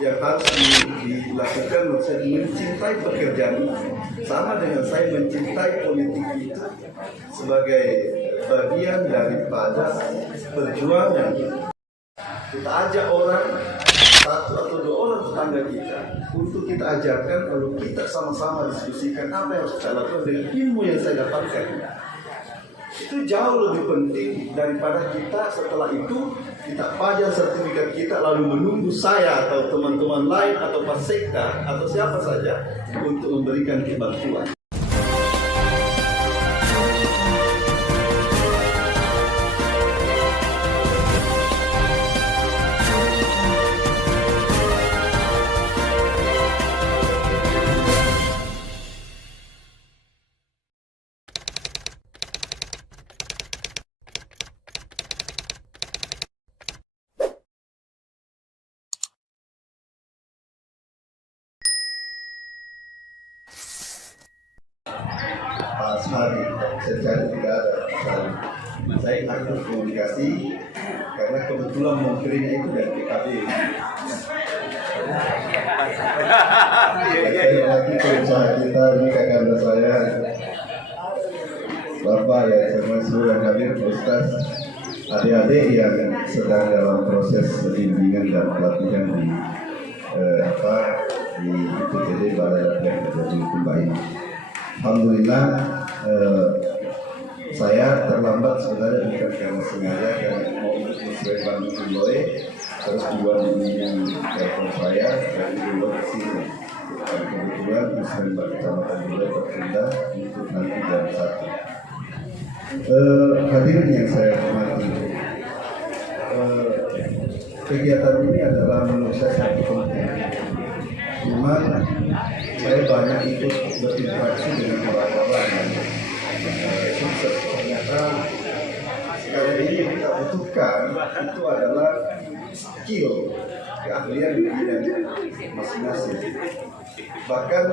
yang harus dilakukan menurut saya mencintai pekerjaan itu sama dengan saya mencintai politik itu sebagai bagian daripada perjuangan. Kita ajak orang, satu atau dua orang tetangga kita untuk kita ajarkan, lalu kita sama-sama diskusikan apa yang harus kita lakukan dengan ilmu yang saya dapatkan. Itu jauh lebih penting daripada kita setelah itu kita pajang sertifikat kita lalu menunggu saya atau teman-teman lain atau Pak Sekda atau siapa saja untuk memberikan bantuan. Pak Asmari, secara tidak ada saya akan komunikasi karena kebetulan menterinya itu dari PKB. Saya lagi berusaha kita ini kakak saya, Bapak ya sama seluruh yang hadir, Ustaz, adik-adik yang sedang dalam proses bimbingan dan pelatihan di di IPTD Balai Latihan Kerja Kumba ini. Alhamdulillah saya terlambat sebenarnya bukan karena sengaja, karena mau menyesuaikan Kumboy, terus dua bimbingan telepon saya dari dulu ke sini. Dan kebetulan Muslim Kecamatan Kumboy tertunda untuk nanti jam 1. Hadirin yang saya hormati, kegiatan ini adalah menurut saya sangat penting. Cuma saya banyak ikut berinteraksi dengan orang-orang yang sukses. Ternyata sekarang ini yang kita butuhkan itu adalah skill, keahlian di bidang masing-masing. Bahkan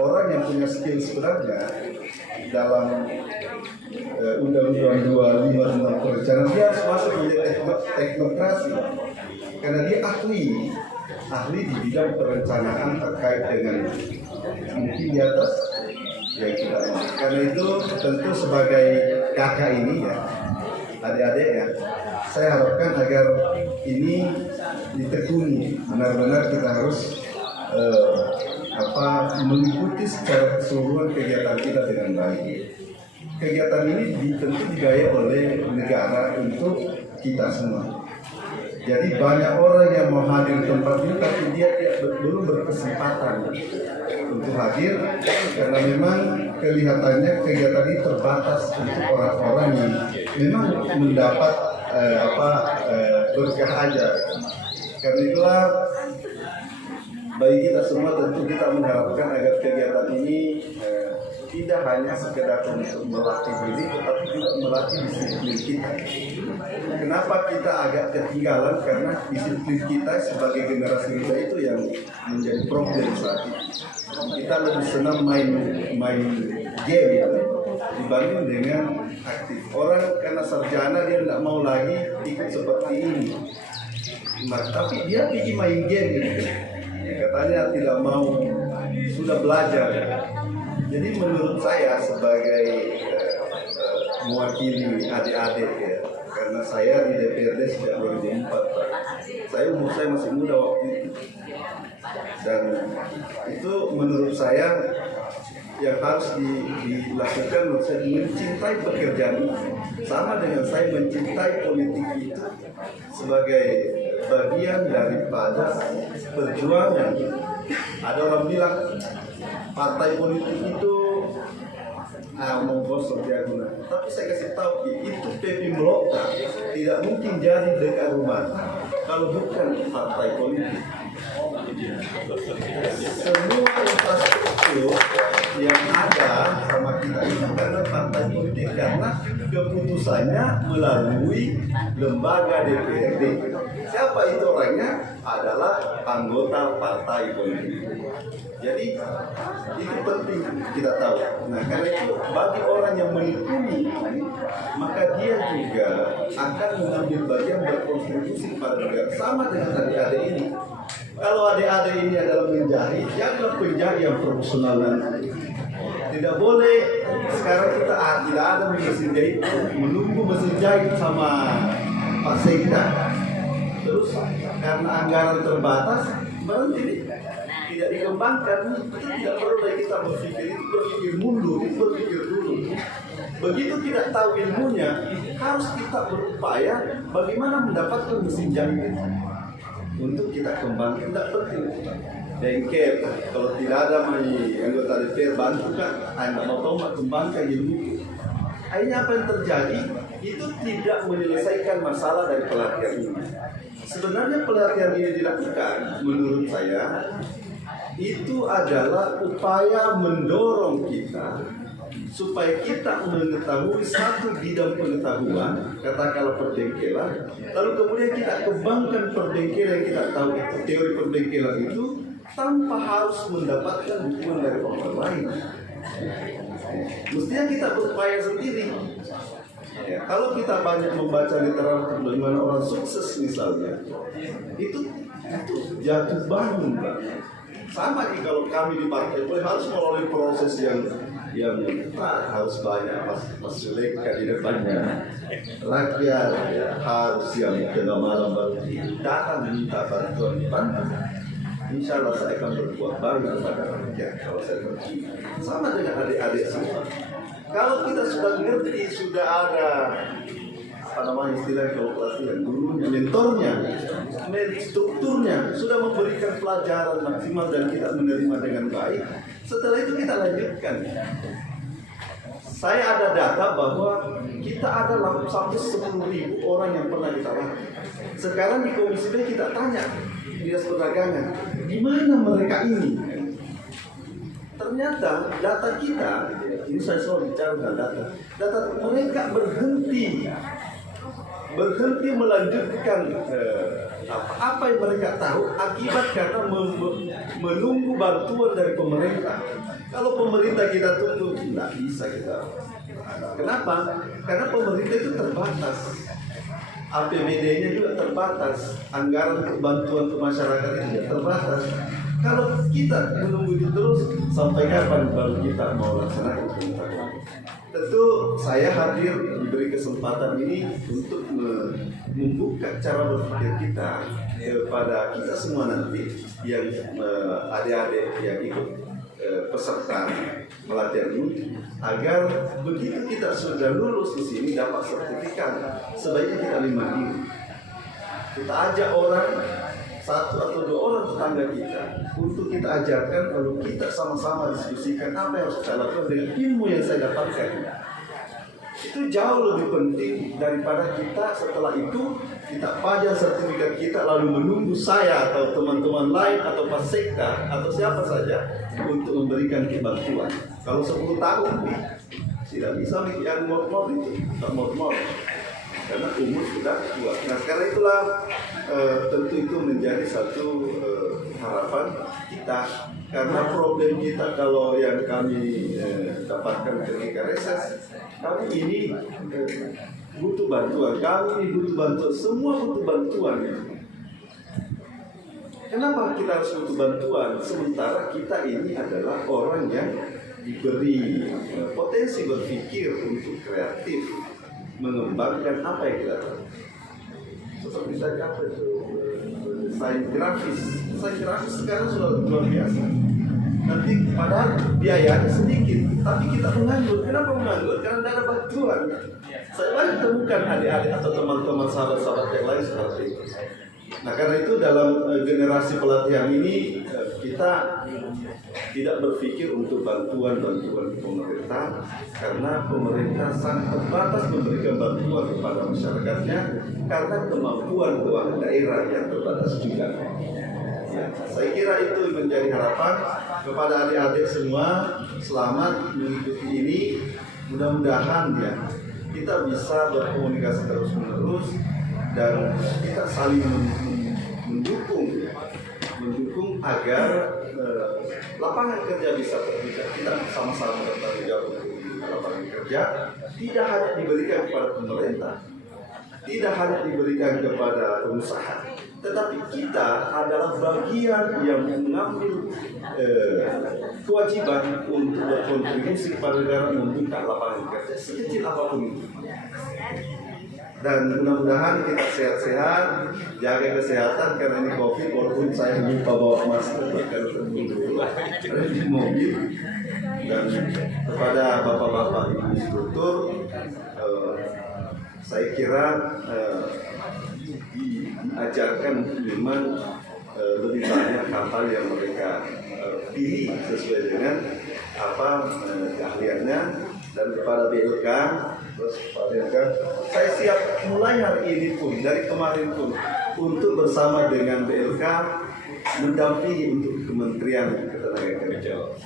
orang yang punya skill sebenarnya dalam Undang-Undang 25 tentang perencanaan dia harus masuk menjadi teknokrasi karena dia ahli di bidang perencanaan terkait dengan mungkin di atas yang kita mau. Karena itu tentu sebagai kakak ini ya, adik-adik ya, saya harapkan agar ini ditekuni, benar-benar kita harus mengikuti secara keseluruhan kegiatan kita dengan baik. Kegiatan ini tentu dibiayai oleh negara untuk kita semua. Jadi banyak orang yang mau hadir di tempat ini tapi dia belum berkesempatan untuk hadir karena memang kelihatannya kegiatan ini terbatas untuk orang-orang yang memang mendapat berkah aja. Karena itulah bagi kita semua tentu kita mengharapkan agar kegiatan ini tidak hanya sekedar untuk melatih diri, tetapi juga melatih disiplin kita. Kenapa kita agak ketinggalan? Karena disiplin kita sebagai generasi muda itu yang menjadi problem saat ini. Kita lebih senang main game ya, dibanding dengan aktif. Orang karena sarjana dia tidak mau lagi ikut seperti ini. Tapi dia pergi main game gitu. Katanya tidak mau, sudah belajar. Jadi menurut saya sebagai mewakili adik-adik ya, karena saya di DPRD sejak 2004, umur saya masih muda waktu itu, dan itu menurut saya yang harus dilakukan menurut saya mencintai pekerjaan itu sama dengan saya mencintai politik itu sebagai bagian daripada perjuangan. Ada orang bilang partai politik itu mau gosok dia guna, tapi saya kasih tahu itu PP Mloka tidak mungkin jadi dekat rumah kalau bukan partai politik. Semua infrastruktur yang ada sama kita itu karena partai politik, karena keputusannya melalui lembaga DPRD. Siapa itu orangnya? Adalah anggota partai politik. Jadi itu penting kita tahu. Nah, karena itu bagi orang yang menikuni, maka dia juga akan mengambil bagian berkontribusi kepada negara. Sama dengan adik-adik ini. Kalau adik-adik ini adalah menjahit, dia adalah penjahit yang profesional nanti. Tidak boleh sekarang kita tidak ada mesin jahit, menunggu mesin jahit sama Pak Sekda. Terus karena anggaran terbatas, berhenti tidak dikembangkan. Itu tidak perlu lagi kita berpikir, itu berpikir mundur, itu berpikir dulu. Begitu tidak tahu ilmunya, harus kita berupaya bagaimana mendapatkan mesin jahit itu untuk kita kembangkan. Tidak penting bengkel, kalau tidak ada anggota DPR bantu kan, Anda mau kembangkan ilmu. Akhirnya apa yang terjadi? Itu tidak menyelesaikan masalah dari pelatihan ini. Sebenarnya pelatihan ini dilakukan, menurut saya, itu adalah upaya mendorong kita supaya kita mengetahui satu bidang pengetahuan, katakanlah perbengkelan, lalu kemudian kita kembangkan perbengkelan yang kita tahu itu, teori perbengkelan itu, tanpa harus mendapatkan dukungan dari orang lain. Mestinya kita berupaya sendiri. Ya, kalau kita banyak membaca literatur bagaimana orang sukses misalnya, itu jatuh bangun, Pak. Sama nih kalau kami di partai politik harus melalui proses yang harus banyak masyarakat di depannya. Rakyat harus yang tengah malam baru datang minta bantuan dibantu. Insya Allah saya akan berbuat baik kepada rakyat kalau saya pergi. Sama dengan adik-adik semua. Kalau kita sudah ngerti, sudah ada istilah kalau pelatihan, gurunya, mentornya, strukturnya, sudah memberikan pelajaran maksimal dan kita menerima dengan baik. Setelah itu kita lanjutkan. Saya ada data bahwa kita ada sampai 10.000 orang yang pernah kita latih. Sekarang di Komisi B kita tanya Dinas Perdagangan, di mana mereka ini? Ternyata data kita, ini saya selalu bicara tentang data mereka berhenti melanjutkan apa yang mereka tahu akibat karena menunggu bantuan dari pemerintah. Kalau pemerintah kita tunggu, tidak bisa kita. Kenapa? Karena pemerintah itu terbatas. APBD-nya juga terbatas, anggaran untuk bantuan ke masyarakat itu terbatas. Kalau kita menunggu itu terus, sampai kapan baru kita mau laksanakan pengetahuan? Tentu saya hadir diberi kesempatan ini untuk membuka cara berpikir kita kepada kita semua nanti yang adik-adik yang ikut peserta pelatihan ini, agar begitu kita sudah lulus di sini dapat sertifikat, sebaiknya kita 5 diri. Kita ajak orang, 1 atau 2 orang tetangga kita untuk kita ajarkan, lalu kita sama-sama diskusikan apa yang harus kita lakukan dengan ilmu yang saya dapatkan. Itu jauh lebih penting daripada kita setelah itu kita pajang sertifikat kita lalu menunggu saya atau teman-teman lain atau Pak Sekda atau siapa saja untuk memberikan bantuan. Kalau 10 tahun tidak bisa yang mor-mor itu, tak mor-mor. Karena umur sudah tua. Nah, karena itulah tentu itu menjadi satu harapan kita. Karena problem kita kalau yang kami dapatkan ketika reses, kami ini butuh bantuan, kami ini butuh bantuan, semua butuh bantuan. Kenapa kita harus butuh bantuan? Sementara kita ini adalah orang yang diberi potensi berpikir untuk kreatif, mengembangkan apa yang kita tahu. Seperti saja apa itu sains grafis sekarang sudah luar biasa. Nanti padahal biayanya sedikit, tapi kita menganggur. Kenapa menganggur? Karena tidak ada bantuan. Saya banyak temukan adik-adik atau teman-teman sahabat-sahabat yang lain seperti itu. Nah, karena itu dalam generasi pelatihan ini kita tidak berpikir untuk bantuan pemerintah, karena pemerintah sangat terbatas memberikan bantuan kepada masyarakatnya karena kemampuan keuangan daerah yang terbatas juga. Ya, saya kira itu menjadi harapan kepada adik-adik semua. Selamat mengikuti ini. Mudah-mudahan ya kita bisa berkomunikasi terus-menerus dan kita saling agar lapangan kerja bisa terbuka. Kita sama-sama bertanggung jawab untuk lapangan kerja tidak hanya diberikan kepada pemerintah, tidak hanya diberikan kepada pengusaha, tetapi kita adalah bagian yang mengambil kewajiban untuk berkontribusi kepada negara membuka lapangan kerja sekecil apapun itu. Dan mudah-mudahan kita sehat-sehat, jaga kesehatan karena ini COVID. Walaupun saya lupa bawa masker karena dulu ada di mobil. Dan kepada bapak-bapak ibu instruktur, saya kira diajarkan memang lebih banyak hal-hal yang mereka pilih sesuai dengan apa keahliannya. Dan kepada BLK, saya siap mulai hari ini pun, dari kemarin pun, untuk bersama dengan BLK mendampingi untuk Kementerian Ketenagakerjaan.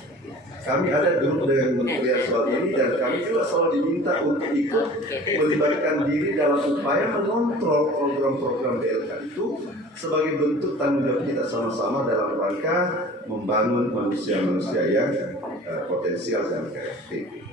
Kami ada grup dengan Kementerian soal ini dan kami juga selalu diminta untuk ikut melibatkan diri dalam upaya mengontrol program-program BLK itu sebagai bentuk tanggung jawab kita sama-sama dalam rangka membangun manusia-manusia yang potensial dan kreatif.